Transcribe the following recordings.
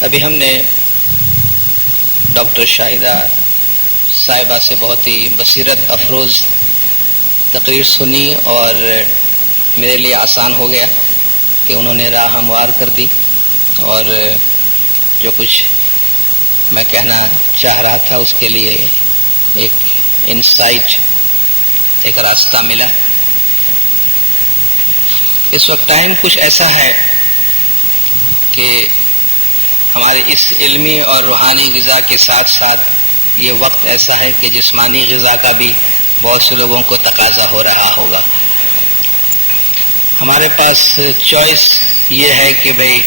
ابھی ہم نے ڈاکٹر شاہدہ صاحبہ سے بہت ہی بصیرت افروز تقریر سنی اور میرے لیے آسان ہو گیا کہ انہوں نے راہ ہموار کر دی اور جو کچھ میں کہنا چاہ رہا تھا اس کے لیے ایک انسائٹ، ایک راستہ ملا۔ اس وقت ٹائم کچھ ایسا ہے کہ ہمارے اس علمی اور روحانی غذا کے ساتھ ساتھ یہ وقت ایسا ہے کہ جسمانی غذا کا بھی بہت سے لوگوں کو تقاضا ہو رہا ہوگا۔ ہمارے پاس چوائس یہ ہے کہ بھئی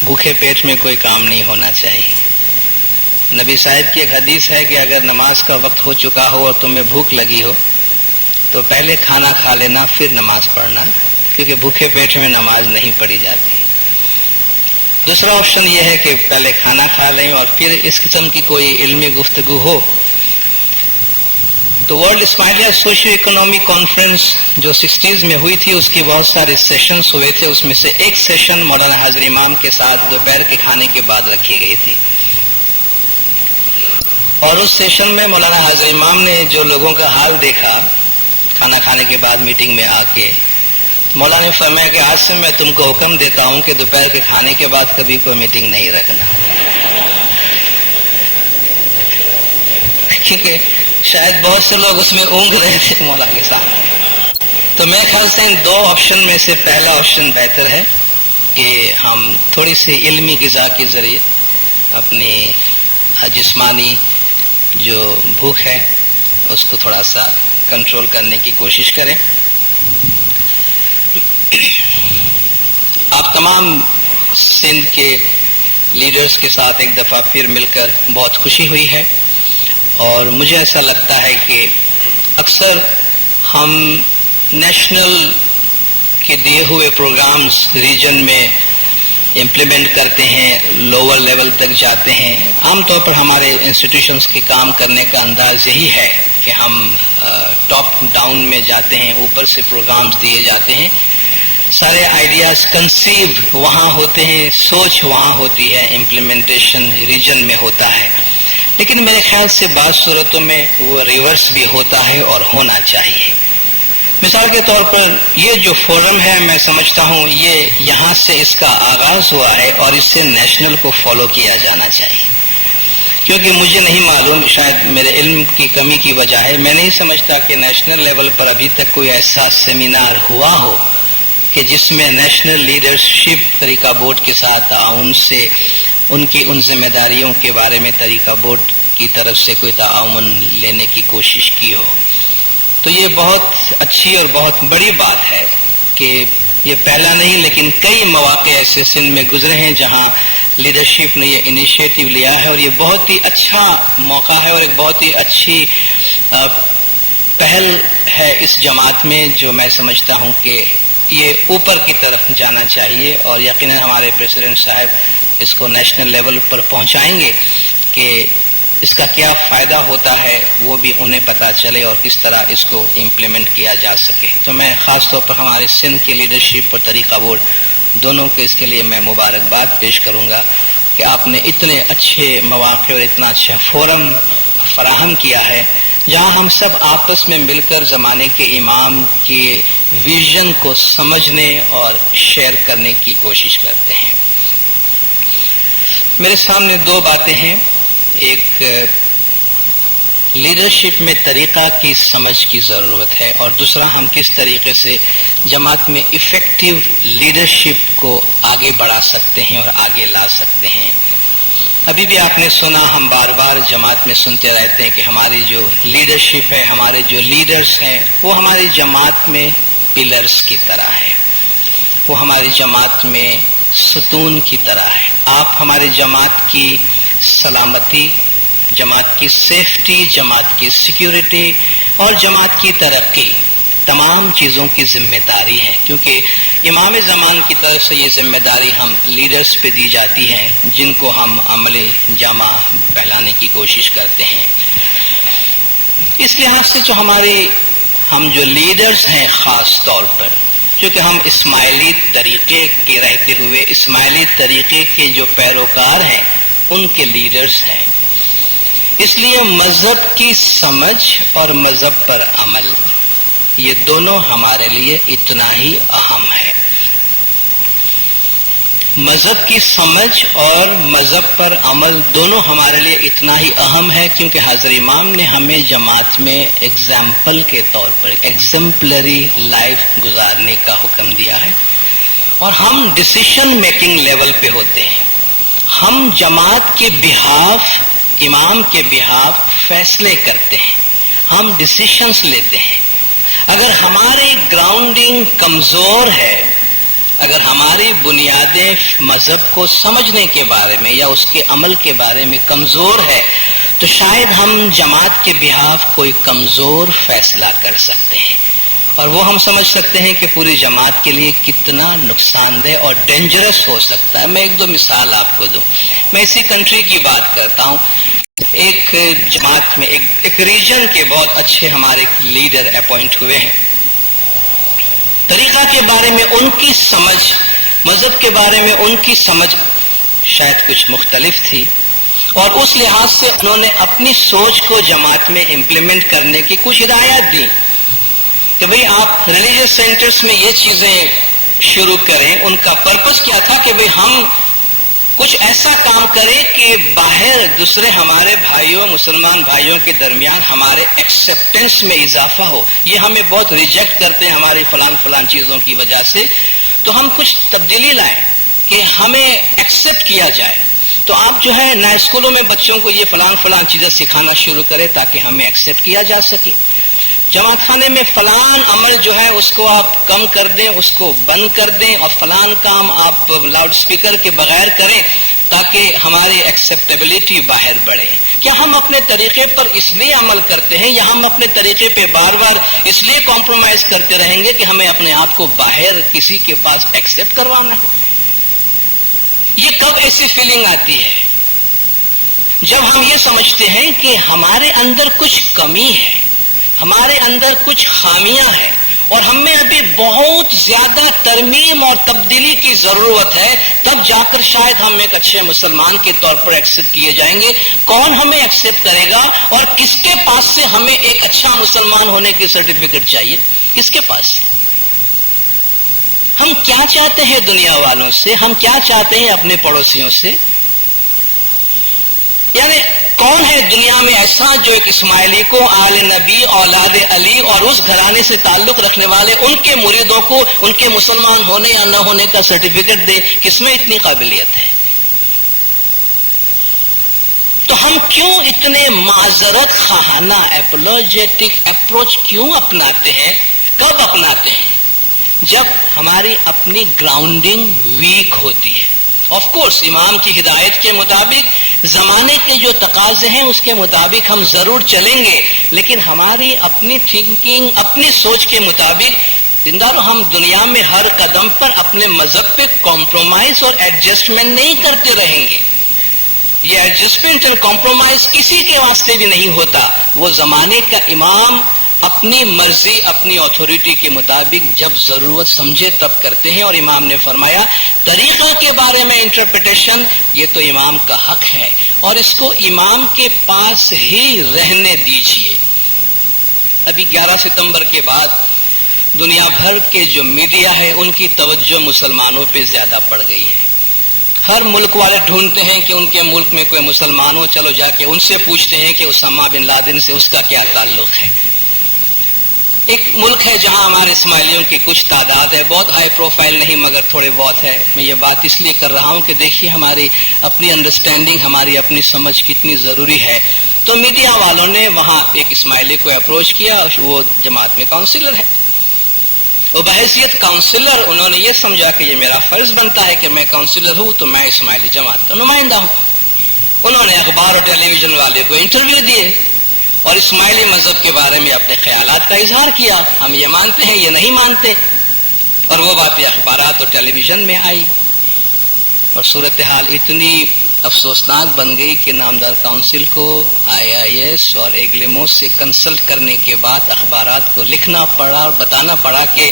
بھوکے پیٹ میں کوئی کام نہیں ہونا چاہیے۔ نبی صاحب کی ایک حدیث ہے کہ اگر نماز کا وقت ہو چکا ہو اور تمہیں بھوک لگی ہو تو پہلے کھانا کھا لینا پھر نماز پڑھنا، کیونکہ بھوکے پیٹ میں نماز نہیں پڑھی جاتی۔ دوسرا آپشن یہ ہے کہ پہلے کھانا کھا لیں اور پھر اس قسم کی کوئی علمی گفتگو ہو تو world Ismailia socio economic conference جو 60s میں ہوئی تھی اس کی بہت سارے سیشنز ہوئے تھے، اس میں سے ایک سیشن مولانا حاضر امام کے ساتھ دوپہر کے کھانے کے بعد رکھی گئی تھی، اور اس سیشن میں مولانا حاضر امام نے جو لوگوں کا حال دیکھا کھانا کھانے کے بعد میٹنگ میں آ کے، مولانا نے فرمایا کہ آج سے میں تم کو حکم دیتا ہوں کہ دوپہر کے کھانے کے بعد کبھی کوئی میٹنگ نہیں رکھنا، کیونکہ شاید بہت سے لوگ اس میں اونگ رہے تھے مولانا کے ساتھ۔ تو میرے خیال سے ان دو آپشن میں سے پہلا آپشن بہتر ہے کہ ہم تھوڑی سی علمی غذا کے ذریعے اپنی جسمانی جو بھوک ہے اس کو تھوڑا سا کنٹرول کرنے کی کوشش کریں۔ آپ تمام سندھ کے لیڈرز کے ساتھ ایک دفعہ پھر مل کر بہت خوشی ہوئی ہے، اور مجھے ایسا لگتا ہے کہ اکثر ہم نیشنل کے دیے ہوئے پروگرامز ریجن میں امپلیمنٹ کرتے ہیں، لوور لیول تک جاتے ہیں۔ عام طور پر ہمارے انسٹیٹیوشنز کے کام کرنے کا انداز یہی ہے کہ ہم ٹاپ ڈاؤن میں جاتے ہیں، اوپر سے پروگرامز دیے جاتے ہیں، سارے آئیڈیاز کنسیو وہاں ہوتے ہیں، سوچ وہاں ہوتی ہے، امپلیمنٹیشن ریجن میں ہوتا ہے۔ لیکن میرے خیال سے بعض صورتوں میں وہ ریورس بھی ہوتا ہے اور ہونا چاہیے۔ مثال کے طور پر یہ جو فورم ہے میں سمجھتا ہوں یہ یہاں سے اس کا آغاز ہوا ہے اور اس سے نیشنل کو فالو کیا جانا چاہیے، کیونکہ مجھے نہیں معلوم، شاید میرے علم کی کمی کی وجہ ہے، میں نہیں سمجھتا کہ نیشنل لیول پر ابھی تک کوئی ایسا سیمینار ہوا ہو کہ جس میں نیشنل لیڈرشپ طریقہ بورڈ کے ساتھ تعاون سے ان کی ان ذمہ داریوں کے بارے میں طریقہ بورڈ کی طرف سے کوئی تعاون لینے کی کوشش کی ہو۔ تو یہ بہت اچھی اور بہت بڑی بات ہے کہ یہ پہلا نہیں لیکن کئی مواقع ایسے سندھ میں گزرے ہیں جہاں لیڈرشپ نے یہ انیشیٹو لیا ہے، اور یہ بہت ہی اچھا موقع ہے اور ایک بہت ہی اچھی پہل ہے اس جماعت میں، جو میں سمجھتا ہوں کہ یہ اوپر کی طرف جانا چاہیے، اور یقیناً ہمارے پریزیڈنٹ صاحب اس کو نیشنل لیول پر پہنچائیں گے کہ اس کا کیا فائدہ ہوتا ہے وہ بھی انہیں پتہ چلے اور کس طرح اس کو امپلیمنٹ کیا جا سکے۔ تو میں خاص طور پر ہمارے سندھ کی لیڈرشپ اور طریقہ بورڈ دونوں کو اس کے لیے میں مبارکباد پیش کروں گا کہ آپ نے اتنے اچھے مواقع اور اتنا اچھا فورم فراہم کیا ہے جہاں ہم سب آپس میں مل کر زمانے کے امام کے ویژن کو سمجھنے اور شیئر کرنے کی کوشش کرتے ہیں۔ میرے سامنے دو باتیں ہیں، ایک لیڈرشپ میں طریقہ کی سمجھ کی ضرورت ہے، اور دوسرا ہم کس طریقے سے جماعت میں ایفیکٹو لیڈرشپ کو آگے بڑھا سکتے ہیں اور آگے لا سکتے ہیں۔ ابھی بھی آپ نے سنا، ہم بار بار جماعت میں سنتے رہتے ہیں کہ ہماری جو لیڈرشپ ہے، ہمارے جو لیڈرز ہیں وہ ہماری جماعت میں پلرز کی طرح ہے، وہ ہماری جماعت میں ستون کی طرح ہے۔ آپ ہماری جماعت کی سلامتی، جماعت کی سیفٹی، جماعت کی سیکیورٹی اور جماعت کی ترقی، تمام چیزوں کی ذمہ داری ہے، کیونکہ امام زمان کی طرف سے یہ ذمہ داری ہم لیڈرز پہ دی جاتی ہے جن کو ہم عمل جامع پہلانے کی کوشش کرتے ہیں۔ اس لحاظ سے جو ہم جو لیڈرز ہیں خاص طور پر کیونکہ ہم اسماعیلی طریقے کے رہتے ہوئے اسماعیلی طریقے کے جو پیروکار ہیں ان کے لیڈرز ہیں. اس لیے مذہب کی سمجھ اور مذہب پر عمل یہ دونوں ہمارے لیے اتنا ہی اہم ہے. مذہب کی سمجھ اور مذہب پر عمل دونوں ہمارے لیے اتنا ہی اہم ہے کیونکہ حضرت امام نے ہمیں جماعت میں ایگزامپل کے طور پر ایگزمپلری لائف گزارنے کا حکم دیا ہے. اور ہم ڈسیشن میکنگ لیول پہ ہوتے ہیں. ہم جماعت کے بہاف امام کے بہاف فیصلے کرتے ہیں, ہم ڈسیشنز لیتے ہیں. اگر ہماری گراؤنڈنگ کمزور ہے, اگر ہماری بنیادیں مذہب کو سمجھنے کے بارے میں یا اس کے عمل کے بارے میں کمزور ہے تو شاید ہم جماعت کے بہاف کوئی کمزور فیصلہ کر سکتے ہیں, اور وہ ہم سمجھ سکتے ہیں کہ پوری جماعت کے لیے کتنا نقصان دہ اور ڈینجرس ہو سکتا ہے. میں ایک دو مثال آپ کو دوں. میں اسی کنٹری کی بات کرتا ہوں. ایک جماعت میں ایک ریجن کے بہت اچھے ہمارے لیڈر اپوائنٹ ہوئے ہیں. طریقہ کے بارے میں ان کی سمجھ, مذہب کے بارے میں ان کی سمجھ شاید کچھ مختلف تھی, اور اس لحاظ سے انہوں نے اپنی سوچ کو جماعت میں امپلیمنٹ کرنے کی کچھ ہدایات دی کہ بھئی آپ ریلیجیس سینٹرز میں یہ چیزیں شروع کریں. ان کا پرپس کیا تھا کہ بھئی ہم کچھ ایسا کام کریں کہ باہر دوسرے ہمارے بھائیوں, مسلمان بھائیوں کے درمیان ہمارے ایکسیپٹنس میں اضافہ ہو. یہ ہمیں بہت ریجیکٹ کرتے ہیں ہماری فلان چیزوں کی وجہ سے, تو ہم کچھ تبدیلی لائیں کہ ہمیں ایکسیپٹ کیا جائے. تو آپ جو ہے نئے اسکولوں میں بچوں کو یہ فلان چیزیں سکھانا شروع کریں تاکہ ہمیں ایکسیپٹ کیا جا سکے. جماعت خانے میں فلان عمل جو ہے اس کو آپ کم کر دیں, اس کو بند کر دیں, اور فلان کام آپ لاؤڈ اسپیکر کے بغیر کریں تاکہ ہماری ایکسیپٹیبلٹی باہر بڑھے. کیا ہم اپنے طریقے پر اس لیے عمل کرتے ہیں یا ہم اپنے طریقے پہ بار بار اس لیے کمپرومائز کرتے رہیں گے کہ ہمیں اپنے آپ کو باہر کسی کے پاس ایکسیپٹ کروانا ہے؟ یہ کب ایسی فیلنگ آتی ہے؟ جب ہم یہ سمجھتے ہیں کہ ہمارے اندر کچھ کمی ہے, ہمارے اندر کچھ خامیاں ہیں, اور ہم میں ابھی بہت زیادہ ترمیم اور تبدیلی کی ضرورت ہے, تب جا کر شاید ہم ایک اچھے مسلمان کے طور پر ایکسیپٹ کیے جائیں گے. کون ہمیں ایکسیپٹ کرے گا, اور کس کے پاس سے ہمیں ایک اچھا مسلمان ہونے کی سرٹیفکیٹ چاہیے؟ کس کے پاس سے؟ ہم کیا چاہتے ہیں دنیا والوں سے, ہم کیا چاہتے ہیں اپنے پڑوسیوں سے؟ یعنی کون ہے دنیا میں ایسا جو ایک اسماعیلی کو آل نبی, اولاد علی اور اس گھرانے سے تعلق رکھنے والے ان کے مریدوں کو ان کے مسلمان ہونے یا نہ ہونے کا سرٹیفکیٹ دے؟ کس میں اتنی قابلیت ہے؟ تو ہم کیوں اتنے معذرت خواہانہ اپولوجیٹک اپروچ کیوں اپناتے ہیں؟ کب اپناتے ہیں؟ جب ہماری اپنی گراؤنڈنگ ویک ہوتی ہے. آف کورس امام کی ہدایت کے مطابق زمانے کے جو تقاضے ہیں اس کے مطابق ہم ضرور چلیں گے, لیکن ہماری اپنی تھنکنگ, اپنی سوچ کے مطابق زندارو ہم دنیا میں ہر قدم پر اپنے مذہب پہ کمپرومائز اور ایڈجسٹمنٹ نہیں کرتے رہیں گے. یہ ایڈجسٹمنٹ اور کمپرومائز کسی کے واسطے بھی نہیں ہوتا. وہ زمانے کا امام اپنی مرضی, اپنی اتھارٹی کے مطابق جب ضرورت سمجھے تب کرتے ہیں. اور امام نے فرمایا طریقہ کے بارے میں انٹرپریٹیشن یہ تو امام کا حق ہے, اور اس کو امام کے پاس ہی رہنے دیجیے. ابھی 11 ستمبر کے بعد دنیا بھر کے جو میڈیا ہے ان کی توجہ مسلمانوں پہ زیادہ پڑ گئی ہے. ہر ملک والے ڈھونڈتے ہیں کہ ان کے ملک میں کوئی مسلمان ہو, چلو جا کے ان سے پوچھتے ہیں کہ اسامہ بن لادن سے اس کا کیا تعلق ہے. ایک ملک ہے جہاں ہمارے اسماعیلیوں کی کچھ تعداد ہے, بہت ہائی پروفائل نہیں مگر تھوڑے بہت ہے. میں یہ بات اس لیے کر رہا ہوں کہ دیکھیے ہماری اپنی انڈرسٹینڈنگ, ہماری اپنی سمجھ کتنی ضروری ہے. تو میڈیا والوں نے وہاں ایک اسماعیلی کو اپروچ کیا, وہ جماعت میں کاؤنسلر ہے. وہ بحیثیت کاؤنسلر انہوں نے یہ سمجھا کہ یہ میرا فرض بنتا ہے کہ میں کاؤنسلر ہوں تو میں اسماعیلی جماعت کا نمائندہ ہوں. انہوں نے اخبار اور ٹیلی ویژن والے کو انٹرویو دیے اور اسماعیلی مذہب کے بارے میں اپنے خیالات کا اظہار کیا. ہم یہ مانتے ہیں, یہ نہیں مانتے, اور وہ باتیں اخبارات اور ٹیلی ویژن میں آئی. اور صورتحال اتنی افسوسناک بن گئی کہ نامدار کونسل کو IIS اور ایگلیموس سے کنسلٹ کرنے کے بعد اخبارات کو لکھنا پڑا اور بتانا پڑا کہ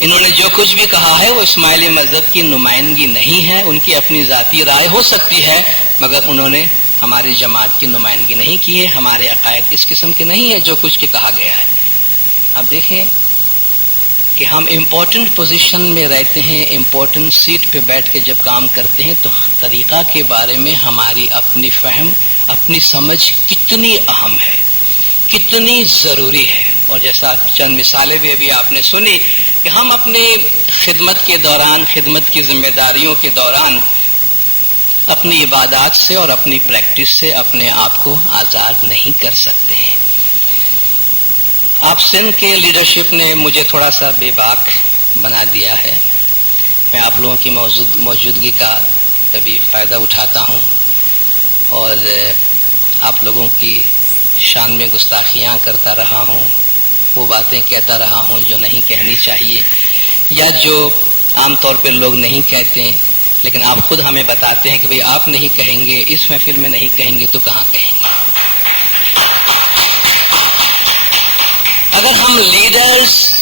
انہوں نے جو کچھ بھی کہا ہے وہ اسماعیلی مذہب کی نمائندگی نہیں ہے، ان کی اپنی ذاتی رائے ہو سکتی ہے، مگر انہوں نے ہماری جماعت کی نمائندگی نہیں کی ہے، ہمارے عقائد اس قسم کے نہیں ہے جو کچھ کہ کہا گیا ہے۔ اب دیکھیں کہ ہم امپورٹنٹ پوزیشن میں رہتے ہیں، امپورٹنٹ سیٹ پہ بیٹھ کے جب کام کرتے ہیں تو طریقہ کے بارے میں ہماری اپنی فہم، اپنی سمجھ کتنی اہم ہے، کتنی ضروری ہے۔ اور جیسا چند مثالیں بھی ابھی آپ نے سنی کہ ہم اپنی خدمت کے دوران، خدمت کی ذمہ داریوں کے دوران اپنی عبادات سے اور اپنی پریکٹس سے اپنے آپ کو آزاد نہیں کر سکتے ہیں۔ آپ سندھ کے لیڈرشپ نے مجھے تھوڑا سا بے باک بنا دیا ہے، میں آپ لوگوں کی موجودگی کا کبھی فائدہ اٹھاتا ہوں اور آپ لوگوں کی شان میں گستاخیاں کرتا رہا ہوں، وہ باتیں کہتا رہا ہوں جو نہیں کہنی چاہیے یا جو عام طور پہ لوگ نہیں کہتے، لیکن آپ خود ہمیں بتاتے ہیں کہ بھئی آپ نہیں کہیں گے، اس محفل میں نہیں کہیں گے تو کہاں کہیں گے؟ اگر ہم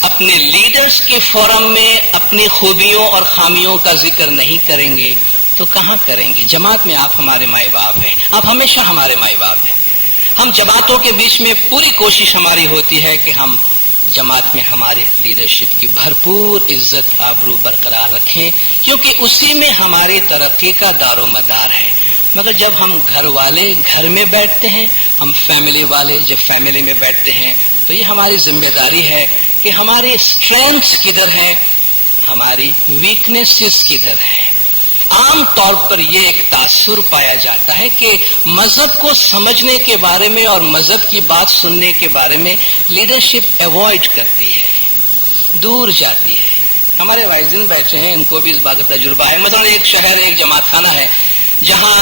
اپنے لیڈرز کے فورم میں اپنی خوبیوں اور خامیوں کا ذکر نہیں کریں گے تو کہاں کریں گے؟ جماعت میں آپ ہمارے مائی باپ ہیں، آپ ہمیشہ ہمارے مائی باپ ہیں۔ ہم جماعتوں کے بیچ میں پوری کوشش ہماری ہوتی ہے کہ ہم جماعت میں ہمارے لیڈرشپ کی بھرپور عزت آبرو برقرار رکھیں، کیونکہ اسی میں ہماری ترقی کا دار و مدار ہے۔ مگر جب ہم گھر والے گھر میں بیٹھتے ہیں، ہم فیملی والے جب فیملی میں بیٹھتے ہیں تو یہ ہماری ذمہ داری ہے کہ ہماری اسٹرینتھس کدھر ہیں، ہماری ویکنیسز کدھر ہیں۔ عام طور پر یہ ایک تاثر پایا جاتا ہے کہ مذہب کو سمجھنے کے بارے میں اور مذہب کی بات سننے کے بارے میں لیڈرشپ ایوائڈ کرتی ہے، دور جاتی ہے۔ ہمارے وائزین بیٹھے ہیں، ان کو بھی اس بات کا تجربہ ہے۔ مثلا ایک شہر، ایک جماعت خانہ ہے جہاں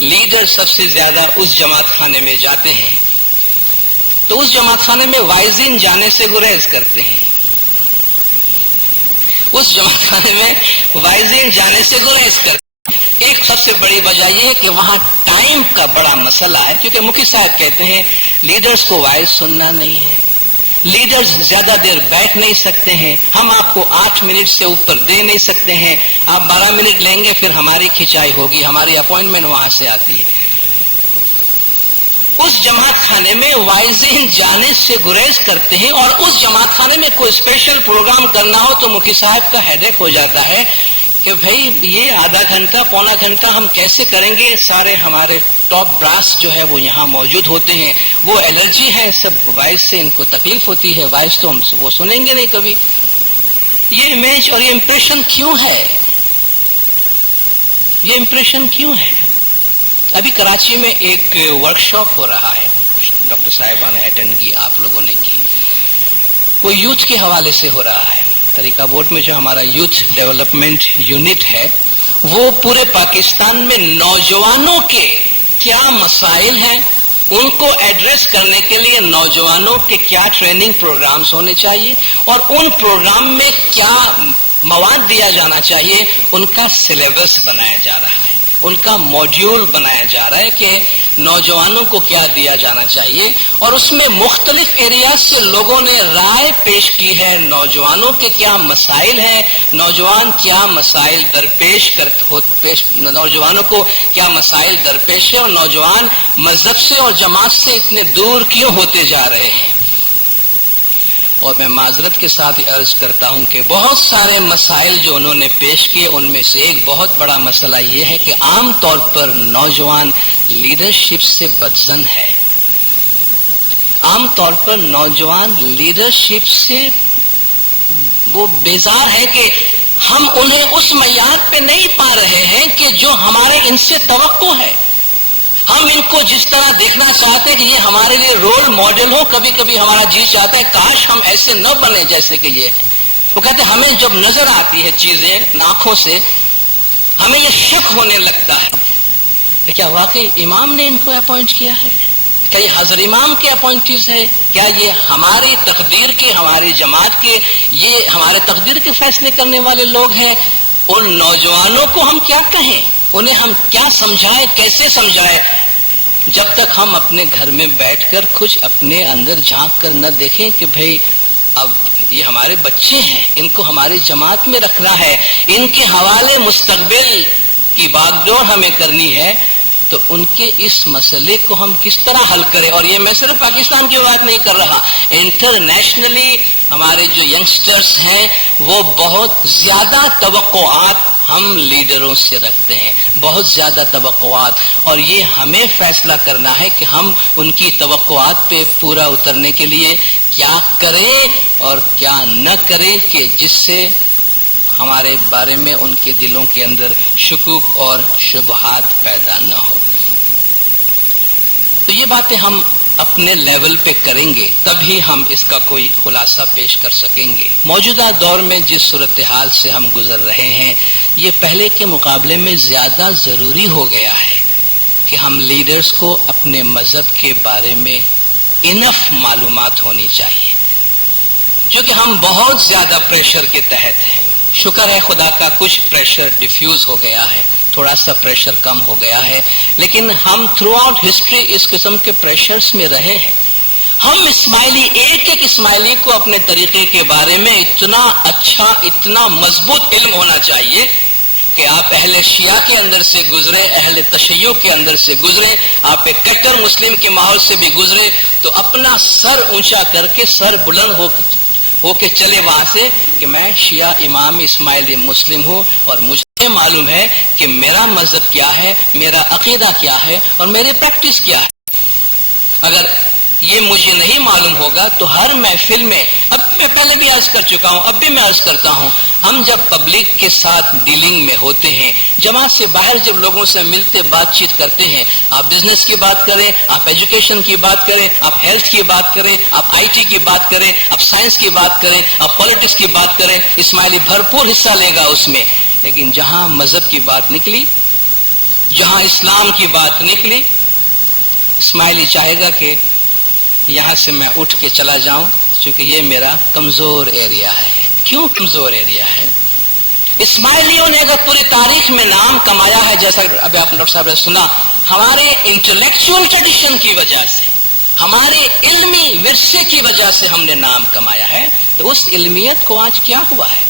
لیڈر سب سے زیادہ اس جماعت خانے میں جاتے ہیں، تو اس جماعت خانے میں وائزین جانے سے گریز کرتے ہیں، اس جماعت خانے میں وائزین جانے سے گریز کرتے ہیں۔ ایک سب سے بڑی وجہ یہ ہے کہ وہاں ٹائم کا بڑا مسئلہ ہے، کیونکہ مفتی صاحب کہتے ہیں لیڈرز کو وائز سننا نہیں ہے، لیڈرز زیادہ دیر بیٹھ نہیں سکتے ہیں، ہم آپ کو 8 منٹ سے اوپر دے نہیں سکتے ہیں، آپ 12 منٹ لیں گے پھر ہماری کھچائی ہوگی، ہماری اپوائنٹمنٹ وہاں سے آتی ہے۔ اس جماعت خانے میں وائزین جانے سے گریز کرتے ہیں، اور اس جماعت خانے میں کوئی اسپیشل پروگرام کرنا ہو تو مفتی صاحب کا ہیڈیک ہو جاتا ہے کہ بھائی یہ آدھا گھنٹہ پونا گھنٹہ ہم کیسے کریں گے، سارے ہمارے ٹاپ براس جو ہے وہ یہاں موجود ہوتے ہیں، وہ الرجی ہے، سب وائس سے ان کو تکلیف ہوتی ہے، وائس تو ہم وہ سنیں گے نہیں کبھی۔ یہ امیج اور یہ امپریشن کیوں ہے؟ یہ امپریشن کیوں ہے؟ ابھی کراچی میں ایک ورکشاپ ہو رہا ہے، ڈاکٹر صاحبہ نے اٹینڈ کی، آپ لوگوں نے کی، وہ یوتھ کے حوالے سے ہو رہا ہے۔ طریقہ بورڈ میں جو ہمارا یوتھ ڈیولپمنٹ یونٹ ہے وہ پورے پاکستان میں نوجوانوں کے کیا مسائل ہیں، ان کو ایڈریس کرنے کے لیے نوجوانوں کے کیا ٹریننگ پروگرامز ہونے چاہیے اور ان پروگرام میں کیا مواد دیا جانا چاہیے، ان کا سلیبس بنایا جا رہا ہے، ان کا موڈیول بنایا جا رہا ہے کہ نوجوانوں کو کیا دیا جانا چاہیے، اور اس میں مختلف ایریاز سے لوگوں نے رائے پیش کی ہے، نوجوانوں کے کیا مسائل ہیں، نوجوان کیا مسائل نوجوانوں کو کیا مسائل درپیش ہے، اور نوجوان مذہب سے اور جماعت سے اتنے دور کیوں ہوتے جا رہے ہیں۔ اور میں معذرت کے ساتھ عرض کرتا ہوں کہ بہت سارے مسائل جو انہوں نے پیش کیے ان میں سے ایک بہت بڑا مسئلہ یہ ہے کہ عام طور پر نوجوان لیڈرشپ سے بدظن ہے، عام طور پر نوجوان لیڈرشپ سے وہ بیزار ہے کہ ہم انہیں اس معیار پہ نہیں پا رہے ہیں کہ جو ہمارے ان سے توقع ہے۔ ہم ان کو جس طرح دیکھنا چاہتے ہیں کہ یہ ہمارے لیے رول ماڈل ہو، کبھی کبھی ہمارا جی چاہتا ہے کاش ہم ایسے نہ بنے جیسے کہ یہ ہے۔ وہ کہتے ہیں ہمیں جب نظر آتی ہے چیزیں آنکھوں سے ہمیں یہ شک ہونے لگتا ہے کہ کیا واقعی امام نے ان کو اپوائنٹ کیا ہے، کیا یہ حضرت امام کے اپوائنٹیز ہے، کیا یہ ہماری تقدیر کے، ہماری جماعت کے، یہ ہمارے تقدیر کے فیصلے کرنے والے لوگ ہیں۔ ان نوجوانوں کو ہم کیا کہیں، انہیں ہم کیا سمجھائیں، کیسے سمجھائیں، جب تک ہم اپنے گھر میں بیٹھ کر کچھ اپنے اندر جھانک کر نہ دیکھیں کہ بھئی اب یہ ہمارے بچے ہیں، ان کو ہماری جماعت میں رکھنا ہے، ان کے حوالے مستقبل کی باغ ڈور ہمیں کرنی ہے، تو ان کے اس مسئلے کو ہم کس طرح حل کریں. اور یہ میں صرف پاکستان کی بات نہیں کر رہا، انٹرنیشنلی ہمارے جو ینگسٹرز ہیں وہ بہت زیادہ توقعات ہم لیڈروں سے رکھتے ہیں، بہت زیادہ توقعات، اور یہ ہمیں فیصلہ کرنا ہے کہ ہم ان کی توقعات پہ پورا اترنے کے لیے کیا کریں اور کیا نہ کریں کہ جس سے ہمارے بارے میں ان کے دلوں کے اندر شکوک اور شبہات پیدا نہ ہو. تو یہ باتیں ہم اپنے لیول پہ کریں گے، تبھی ہم اس کا کوئی خلاصہ پیش کر سکیں گے. موجودہ دور میں جس صورتحال سے ہم گزر رہے ہیں، یہ پہلے کے مقابلے میں زیادہ ضروری ہو گیا ہے کہ ہم لیڈرز کو اپنے مذہب کے بارے میں انف معلومات ہونی چاہیے، کیونکہ ہم بہت زیادہ پریشر کے تحت ہیں. شکر ہے خدا کا کچھ پریشر ڈیفیوز ہو گیا ہے، تھوڑا سا پریشر کم ہو گیا ہے، لیکن ہم تھرو آؤٹ ہسٹری اس قسم کے پریشرز میں رہے ہیں. ہم اسماعیلی، ایک ایک اسماعیلی کو اپنے طریقے کے بارے میں اتنا اچھا، اتنا مضبوط علم ہونا چاہیے کہ آپ اہل شیعہ کے اندر سے گزرے، اہل تشیع کے اندر سے گزرے، آپ ایک کٹر مسلم کے ماحول سے بھی گزرے، تو اپنا سر اونچا کر کے، سر بلند ہو کے چلے وہاں سے کہ میں شیعہ امام اسماعیلی مسلم ہوں اور مجھے معلوم ہے کہ میرا مذہب کیا ہے، میرا عقیدہ کیا ہے اور میری پریکٹس کیا ہے. اگر یہ مجھے نہیں معلوم ہوگا تو ہر محفل میں، اب میں پہلے بھی عرض کر چکا ہوں، اب بھی میں عرض کرتا ہوں، ہم جب پبلک کے ساتھ ڈیلنگ میں ہوتے ہیں، جماعت سے باہر جب لوگوں سے ملتے بات چیت کرتے ہیں، آپ بزنس کی بات کریں، آپ ایجوکیشن کی بات کریں، آپ ہیلتھ کی بات کریں، آپ آئی ٹی کی بات کریں، آپ سائنس کی بات کریں، آپ پالیٹکس کی بات کریں، اسماعیلی بھرپور حصہ لے گا اس میں. لیکن جہاں مذہب کی بات نکلی، جہاں اسلام کی بات نکلی، اسماعیلی چاہے گا کہ یہاں سے میں اٹھ کے چلا جاؤں، کیونکہ یہ میرا کمزور ایریا ہے. کیوں کمزور ایریا ہے؟ اسماعیلیوں نے اگر پوری تاریخ میں نام کمایا ہے، جیسا ابھی آپ ڈاکٹر صاحب نے سنا، ہمارے انٹلیکچوئل ٹریڈیشن کی وجہ سے، ہمارے علمی ورثے کی وجہ سے ہم نے نام کمایا ہے، تو اس علمیت کو آج کیا ہوا ہے؟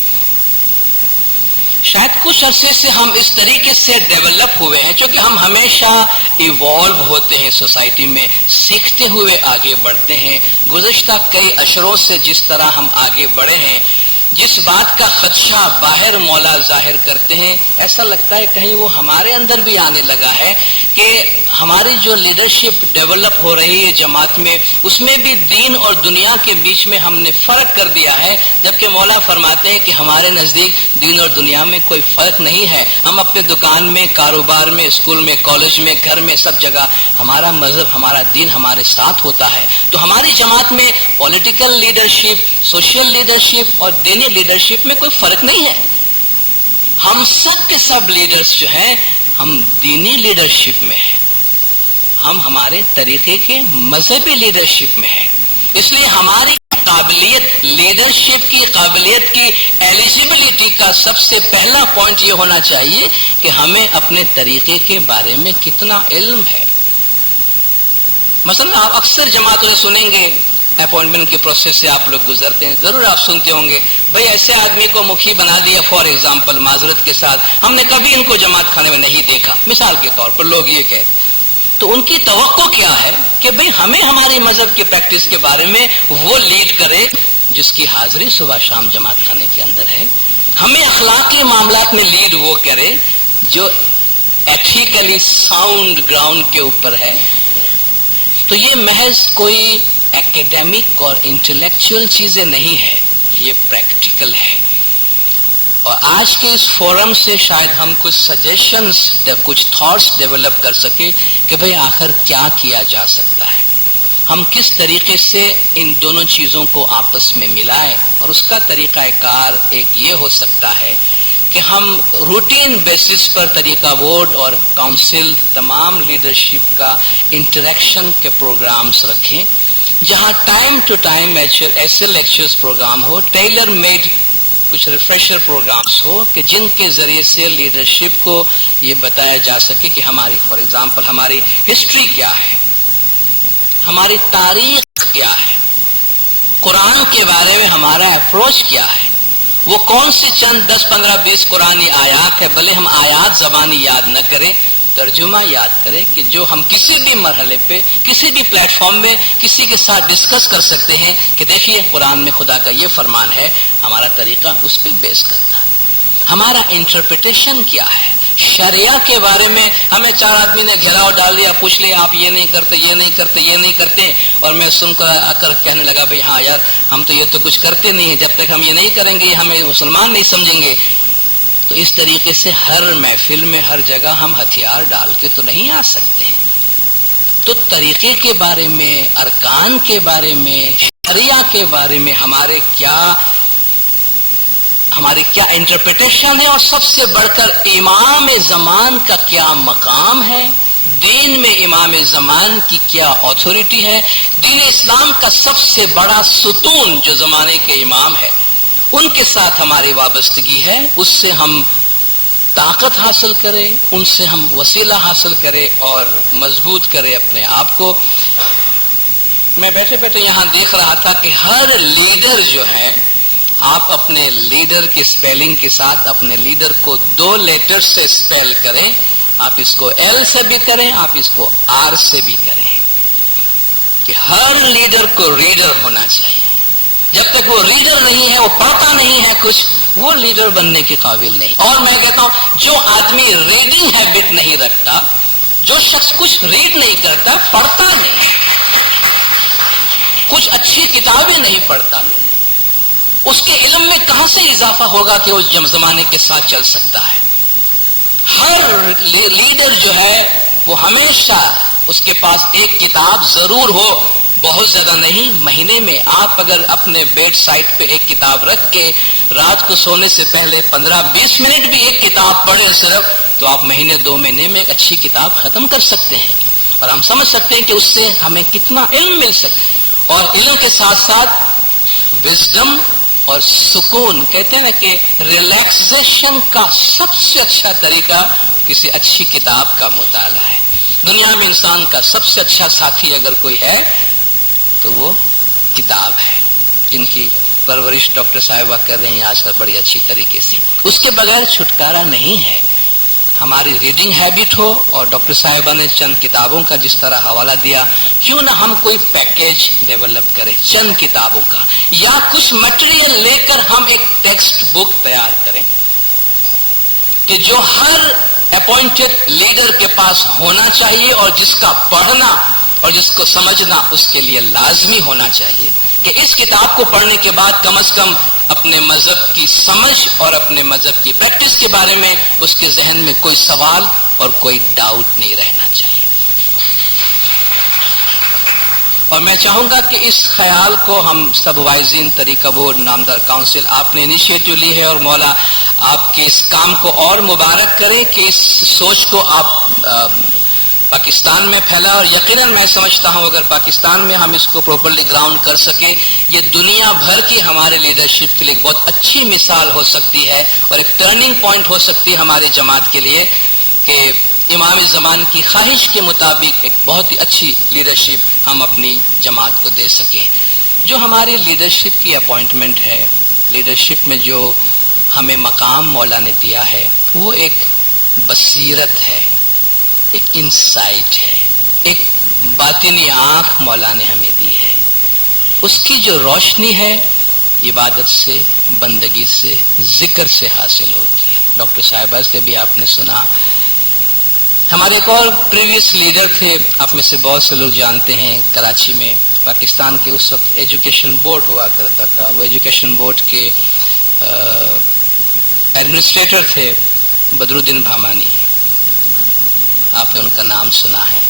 شاید کچھ عرصے سے ہم اس طریقے سے ڈیولپ ہوئے ہیں، چونکہ ہم ہمیشہ ایوالو ہوتے ہیں سوسائٹی میں، سیکھتے ہوئے آگے بڑھتے ہیں. گزشتہ کئی اشروں سے جس طرح ہم آگے بڑھے ہیں، جس بات کا خدشہ باہر مولا ظاہر کرتے ہیں، ایسا لگتا ہے کہیں وہ ہمارے اندر بھی آنے لگا ہے کہ ہماری جو لیڈرشپ ڈیولپ ہو رہی ہے جماعت میں، اس میں بھی دین اور دنیا کے بیچ میں ہم نے فرق کر دیا ہے، جبکہ مولا فرماتے ہیں کہ ہمارے نزدیک دین اور دنیا میں کوئی فرق نہیں ہے. ہم اپنے دکان میں، کاروبار میں، اسکول میں، کالج میں، گھر میں، سب جگہ ہمارا مذہب، ہمارا دین ہمارے ساتھ ہوتا ہے. تو ہماری جماعت میں پولیٹیکل لیڈرشپ، سوشل لیڈرشپ اور دینی لیڈرشپ میں کوئی فرق نہیں ہے. ہم سب کے سب لیڈرز جو ہیں، ہم دینی لیڈرشپ میں ہیں، ہم ہمارے طریقے کے مذہبی لیڈرشپ میں ہیں. اس لیے ہماری قابلیت، لیڈرشپ کی قابلیت کی ایلیجیبلٹی کا سب سے پہلا پوائنٹ یہ ہونا چاہیے کہ ہمیں اپنے طریقے کے بارے میں کتنا علم ہے. مثلا آپ اکثر جماعتوں سے سنیں گے، اپوائنٹمنٹ کے پروسیس سے آپ لوگ گزرتے ہیں، ضرور آپ سنتے ہوں گے، بھئی ایسے آدمی کو مکھی بنا دیا، فار ایگزامپل، معذرت کے ساتھ ہم نے کبھی ان کو جماعت خانے میں نہیں دیکھا، مثال کے طور پر لوگ یہ کہتے. تو ان کی توقع کیا ہے کہ بھئی ہمیں ہماری مذہب کی پریکٹس کے بارے میں وہ لیڈ کرے جس کی حاضری صبح شام جماعت خانے کے اندر ہے. ہمیں اخلاقی معاملات میں لیڈ وہ کرے جو ایتھیکلی ساؤنڈ گراؤنڈ کے اوپر ہے. تو یہ محض کوئی ایکیڈیمک اور انٹلیکچوئل چیزیں نہیں ہیں، یہ پریکٹیکل ہے. اور آج کے اس فورم سے شاید ہم کچھ سجیشنز، کچھ تھاٹس ڈیولپ کر سکیں کہ بھئی آخر کیا کیا جا سکتا ہے، ہم کس طریقے سے ان دونوں چیزوں کو آپس میں ملائیں. اور اس کا طریقہ کار ایک یہ ہو سکتا ہے کہ ہم روٹین بیسس پر طریقہ بورڈ اور کاؤنسل، تمام لیڈرشپ کا انٹریکشن کے پروگرامز رکھیں، جہاں ٹائم ٹو ٹائم ایسے لیکچرز پروگرام ہو، ٹیلر میڈ کچھ ریفریشر پروگرامز ہو کہ جن کے ذریعے سے لیڈرشپ کو یہ بتایا جا سکے کہ ہماری، فار ایگزامپل، ہماری ہسٹری کیا ہے، ہماری تاریخ کیا ہے، قرآن کے بارے میں ہمارا اپروچ کیا ہے، وہ کون سی چند 10 15 20 قرآنی آیات ہے، بھلے ہم آیات زبانی یاد نہ کریں، ترجمہ یاد کریں کہ جو ہم کسی بھی مرحلے پہ کسی بھی پلیٹ فارم میں کسی کے ساتھ ڈسکس کر سکتے ہیں کہ دیکھیے قرآن میں خدا کا یہ فرمان ہے، ہمارا طریقہ اس پہ بیس کرتا ہے، ہمارا انٹرپریٹیشن کیا ہے۔ شریعہ کے بارے میں ہمیں 4 آدمی نے گھیراؤ ڈال دیا، پوچھ لیا آپ یہ نہیں کرتے، یہ نہیں کرتے، یہ نہیں کرتے، اور میں سن کر آ کر کہنے لگا بھائی ہاں یار ہم تو یہ تو کچھ کرتے نہیں ہیں، جب تک ہم یہ نہیں کریں گے ہمیں مسلمان نہیں سمجھیں گے۔ تو اس طریقے سے ہر محفل میں ہر جگہ ہم ہتھیار ڈال کے تو نہیں آ سکتے ہیں۔ تو طریقے کے بارے میں، ارکان کے بارے میں، شریعہ کے بارے میں ہماری کیا انٹرپریٹیشن ہے، اور سب سے بڑھ کر امام زمان کا کیا مقام ہے، دین میں امام زمان کی کیا اتھارٹی ہے، دین اسلام کا سب سے بڑا ستون جو زمانے کے امام ہے ان کے ساتھ ہماری وابستگی ہے، اس سے ہم طاقت حاصل کریں، ان سے ہم وسیلہ حاصل کریں اور مضبوط کریں اپنے آپ کو۔ میں بیٹھے بیٹھے یہاں دیکھ رہا تھا کہ ہر لیڈر جو ہے، آپ اپنے لیڈر کے سپیلنگ کے ساتھ اپنے لیڈر کو 2 لیٹر سے سپیل کریں، آپ اس کو ایل سے بھی کریں، آپ اس کو آر سے بھی کریں، کہ ہر لیڈر کو ریڈر ہونا چاہیے۔ جب تک وہ ریڈر نہیں ہے، وہ پڑھتا نہیں ہے کچھ، وہ لیڈر بننے کے قابل نہیں۔ اور میں کہتا ہوں جو آدمی ریڈنگ ہیبٹ نہیں رکھتا، جو شخص کچھ ریڈ نہیں کرتا، پڑھتا نہیں، کچھ اچھی کتابیں نہیں پڑھتا، اس کے علم میں کہاں سے اضافہ ہوگا کہ وہ زمانے کے ساتھ چل سکتا ہے؟ ہر لیڈر جو ہے وہ ہمیشہ اس کے پاس ایک کتاب ضرور ہو، بہت زیادہ نہیں، مہینے میں آپ اگر اپنے بیڈ سائڈ پہ ایک کتاب رکھ کے رات کو سونے سے پہلے 15-20 منٹ بھی ایک کتاب پڑھیں صرف، تو آپ مہینے 2 مہینے میں ایک اچھی کتاب ختم کر سکتے ہیں، اور ہم سمجھ سکتے ہیں کہ اس سے ہمیں کتنا علم مل سکے۔ اور علم کے ساتھ ساتھ وزڈم اور سکون، کہتے ہیں نا کہ ریلیکسیشن کا سب سے اچھا طریقہ کسی اچھی کتاب کا مطالعہ ہے۔ دنیا میں انسان کا سب سے اچھا ساتھی اگر کوئی ہے تو وہ کتاب ہے، جن کی پرورش ڈاکٹر صاحبہ کر رہے ہیں آج کل بڑی اچھی طریقے سے۔ اس کے بغیر چھٹکارا نہیں ہے۔ ہماری ریڈنگ ہیبٹ ہو، اور ڈاکٹر صاحبہ نے چند کتابوں کا جس طرح حوالہ دیا، کیوں نہ ہم کوئی پیکیج ڈیولپ کریں چند کتابوں کا، یا کچھ مٹیریل لے کر ہم ایک ٹیکسٹ بک تیار کریں کہ جو ہر اپوائنٹڈ لیڈر کے پاس ہونا چاہیے، اور جس کا پڑھنا اور جس کو سمجھنا اس کے لیے لازمی ہونا چاہیے، کہ اس کتاب کو پڑھنے کے بعد کم از کم اپنے مذہب کی سمجھ اور اپنے مذہب کی پریکٹس کے بارے میں اس کے ذہن میں کوئی سوال اور کوئی ڈاؤٹ نہیں رہنا چاہیے۔ اور میں چاہوں گا کہ اس خیال کو ہم سب وائزین طریقہ بورڈ نامدار کونسل آپ نے انیشیٹو لی ہے، اور مولا آپ کے اس کام کو اور مبارک کریں کہ اس سوچ کو آپ پاکستان میں پھیلا، اور یقیناً میں سمجھتا ہوں اگر پاکستان میں ہم اس کو پراپرلی گراؤنڈ کر سکیں، یہ دنیا بھر کی ہمارے لیڈرشپ کے لیے ایک بہت اچھی مثال ہو سکتی ہے، اور ایک ٹرننگ پوائنٹ ہو سکتی ہے ہمارے جماعت کے لیے، کہ امام زمان کی خواہش کے مطابق ایک بہت ہی اچھی لیڈرشپ ہم اپنی جماعت کو دے سکیں۔ جو ہماری لیڈرشپ کی اپوائنٹمنٹ ہے، لیڈرشپ میں جو ہمیں مقام مولا نے دیا ہے، وہ ایک بصیرت ہے، ایک انسائٹ ہے، ایک باطنی آنکھ مولا نے ہمیں دی ہے۔ اس کی جو روشنی ہے عبادت سے، بندگی سے، ذکر سے حاصل ہوتی ہے۔ ڈاکٹر صاحبہ سے بھی آپ نے سنا۔ ہمارے ایک اور پریویس لیڈر تھے، آپ میں سے بہت سے لوگ جانتے ہیں، کراچی میں پاکستان کے اس وقت ایجوکیشن بورڈ ہوا کرتا تھا، وہ ایجوکیشن بورڈ کے ایڈمنسٹریٹر تھے بدرالدین بھامانی، آپ نے ان کا نام سنا ہے،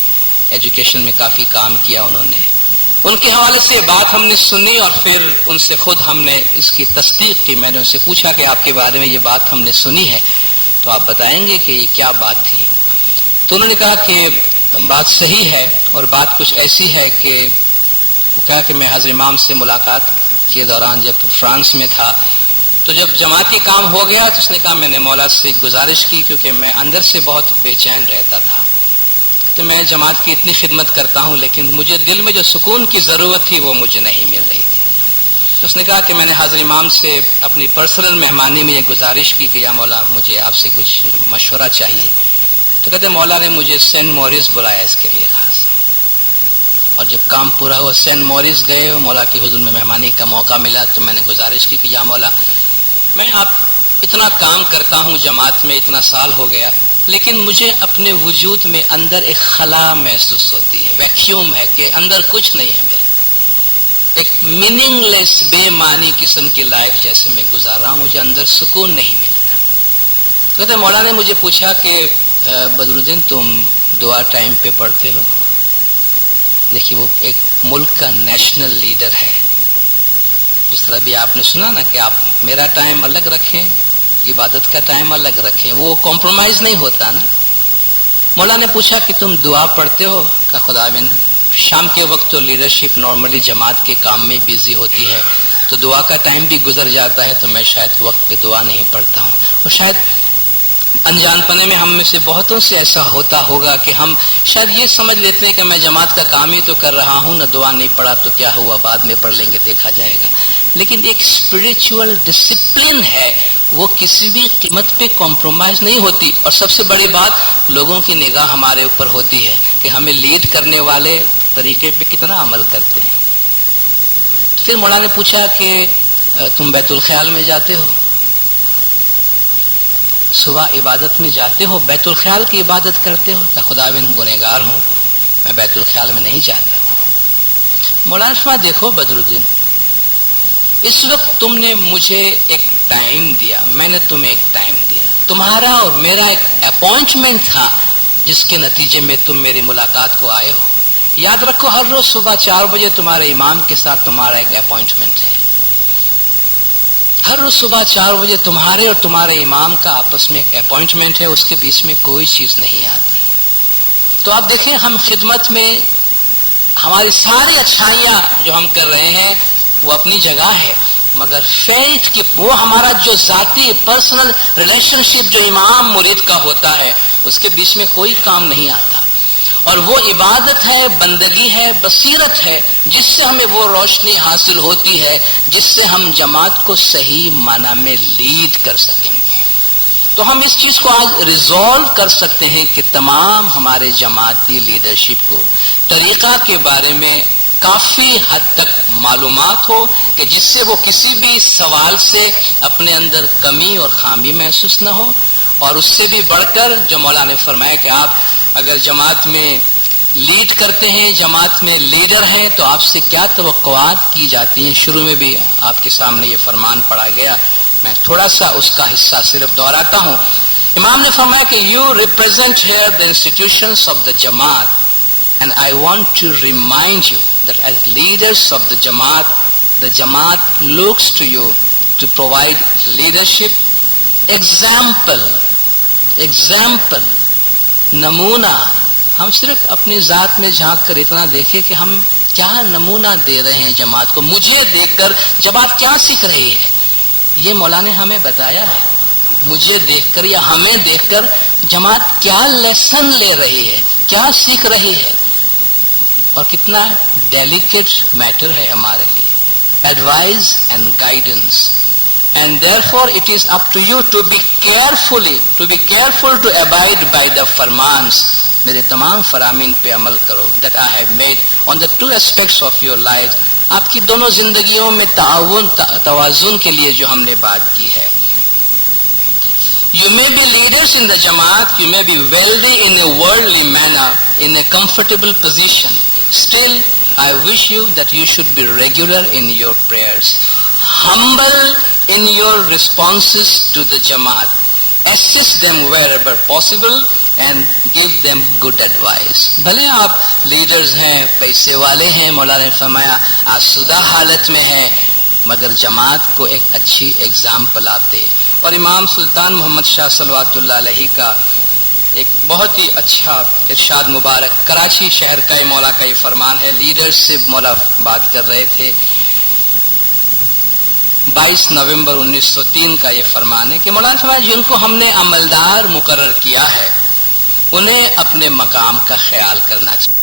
ایجوکیشن میں کافی کام کیا انہوں نے۔ ان کے حوالے سے بات ہم نے سنی، اور پھر ان سے خود ہم نے اس کی تصدیق کی۔ میں نے ان سے پوچھا کہ آپ کے بارے میں یہ بات ہم نے سنی ہے، تو آپ بتائیں گے کہ یہ کیا بات تھی؟ تو انہوں نے کہا کہ بات صحیح ہے، اور بات کچھ ایسی ہے کہ وہ کہا کہ میں حضرت امام سے ملاقات کے دوران جب فرانس میں تھا، تو جب جماعتی کام ہو گیا تو اس نے کہا میں نے مولا سے گزارش کی، کیونکہ میں اندر سے بہت بے چین رہتا تھا، تو میں جماعت کی اتنی خدمت کرتا ہوں لیکن مجھے دل میں جو سکون کی ضرورت تھی وہ مجھے نہیں مل رہی تھی۔ اس نے کہا کہ میں نے حاضر امام سے اپنی پرسنل مہمانی میں یہ گزارش کی کہ یا مولا مجھے آپ سے کچھ مشورہ چاہیے. تو کہتے مولا نے مجھے سینٹ موریس بلایا اس کے لیے خاص. اور جب کام پورا ہوا سینٹ موریس گئے، مولا کے حضور میں مہمانی کا موقع ملا، تو میں نے گزارش کی کہ یا مولا میں آپ اتنا کام کرتا ہوں جماعت میں، اتنا سال ہو گیا، لیکن مجھے اپنے وجود میں اندر ایک خلا محسوس ہوتی ہے، ویکیوم ہے کہ اندر کچھ نہیں ہے میرے، ایک میننگ لیس بے معنی قسم کی لائف جیسے میں گزار رہا ہوں، مجھے اندر سکون نہیں ملتا. کہتے مولا نے مجھے پوچھا کہ بدرالدین تم دعا ٹائم پہ پڑھتے ہو؟ دیکھیے وہ ایک ملک کا نیشنل لیڈر ہے، اس طرح بھی آپ نے سنا نا کہ آپ میرا ٹائم الگ رکھیں، عبادت کا ٹائم الگ رکھیں، وہ کمپرومائز نہیں ہوتا نا. مولا نے پوچھا کہ تم دعا پڑھتے ہو؟ کہ خداوند شام کے وقت تو لیڈرشپ نارملی جماعت کے کام میں بیزی ہوتی ہے، تو دعا کا ٹائم بھی گزر جاتا ہے، تو میں شاید وقت پہ دعا نہیں پڑھتا ہوں. اور شاید انجان پنے میں ہم میں سے بہتوں سے ایسا ہوتا ہوگا کہ ہم شاید یہ سمجھ لیتے ہیں کہ میں جماعت کا کام ہی تو کر رہا ہوں، نہ دعا نہیں پڑھا تو کیا ہوا، بعد میں پڑھ لیں گے دیکھا جائے گا. لیکن ایک اسپرچول ڈسپلن ہے، وہ کسی بھی قیمت پہ کمپرومائز نہیں ہوتی. اور سب سے بڑی بات، لوگوں کی نگاہ ہمارے اوپر ہوتی ہے کہ ہمیں لیڈ کرنے والے طریقے پہ کتنا عمل کرتے ہیں. پھر مولا نے پوچھا کہ تم بیت الخیال میں جاتے ہو؟ صبح عبادت میں جاتے ہو، بیت الخیال کی عبادت کرتے ہو؟ کہ خداوند گنہگار ہوں، میں بیت الخیال میں نہیں جاتا. مولانا فرمایا دیکھو بدرالدین، اس وقت تم نے مجھے ایک ٹائم دیا، میں نے تمہیں ایک ٹائم دیا، تمہارا اور میرا ایک اپوائنٹمنٹ تھا جس کے نتیجے میں تم میری ملاقات کو آئے ہو. یاد رکھو ہر روز صبح 4 بجے تمہارے امام کے ساتھ تمہارا ایک اپوائنٹمنٹ ہے. ہر روز صبح 4 بجے تمہارے اور تمہارے امام کا آپس میں ایک اپوائنٹمنٹ ہے، اس کے بیچ میں کوئی چیز نہیں آتی. تو آپ دیکھیں ہم خدمت میں ہماری ساری اچھائیاں جو ہم کر رہے ہیں وہ اپنی جگہ ہے، مگر فیتھ کی وہ ہمارا جو ذاتی پرسنل ریلیشن شپ جو امام مرید کا ہوتا ہے، اس کے بیچ میں کوئی کام نہیں آتا. اور وہ عبادت ہے، بندگی ہے، بصیرت ہے، جس سے ہمیں وہ روشنی حاصل ہوتی ہے جس سے ہم جماعت کو صحیح معنی میں لیڈ کر سکیں. تو ہم اس چیز کو آج ریزالو کر سکتے ہیں کہ تمام ہمارے جماعتی لیڈرشپ کو طریقہ کے بارے میں کافی حد تک معلومات ہو کہ جس سے وہ کسی بھی سوال سے اپنے اندر کمی اور خامی محسوس نہ ہو. اور اس سے بھی بڑھ کر جو مولا نے فرمایا کہ آپ اگر جماعت میں لیڈ کرتے ہیں، جماعت میں لیڈر ہیں، تو آپ سے کیا توقعات کی جاتی ہیں. شروع میں بھی آپ کے سامنے یہ فرمان پڑھا گیا، میں تھوڑا سا اس کا حصہ صرف دہراتا ہوں. امام نے فرمایا کہ you represent here the institutions of the Jamaat and I want to remind you that as leaders of the Jamaat looks to you to provide leadership, example, نمونہ. ہم صرف اپنی ذات میں جھانک کر اتنا دیکھیں کہ ہم کیا نمونہ دے رہے ہیں جماعت کو. مجھے دیکھ کر جماعت کیا سیکھ رہی ہے یہ مولا نے ہمیں بتایا ہے. مجھے دیکھ کر یا ہمیں دیکھ کر جماعت کیا لیسن لے رہی ہے، کیا سیکھ رہی ہے. اور کتنا ڈیلیکیٹ میٹر ہے ہمارے لیے، advice and guidance. And therefore it is up to you to be careful to abide by the فرمانس. میرے تمام فرامین پہ عمل کرو that I have made on the 2 aspects of your life. آپ کی دونوں زندگیوں میں توازن کے لیے جو ہم نے بات کی ہے. You may be leaders in the Jamaat, you may be wealthy in a worldly manner, in a comfortable position. Still, I wish you that you should be regular in your prayers, humble in your responses to the Jamaat, assist them wherever possible and give them good advice. بھلے آپ leaders ہیں، پیسے والے ہیں، مولا نے فرمایا آسودہ حالت میں ہیں، مگر جماعت کو ایک اچھی اگزامپل آپ دے. اور امام سلطان محمد شاہ صلوات اللہ علیہ کا ایک بہت ہی اچھا ارشاد مبارک کراچی شہر کا مولا کا یہ فرمان ہے. لیڈر سے مولا بات کر رہے تھے. 22 نومبر 1903 کا یہ فرمان ہے کہ مولانا فرمایا جن کو ہم نے عملدار مقرر کیا ہے انہیں اپنے مقام کا خیال کرنا چاہیے.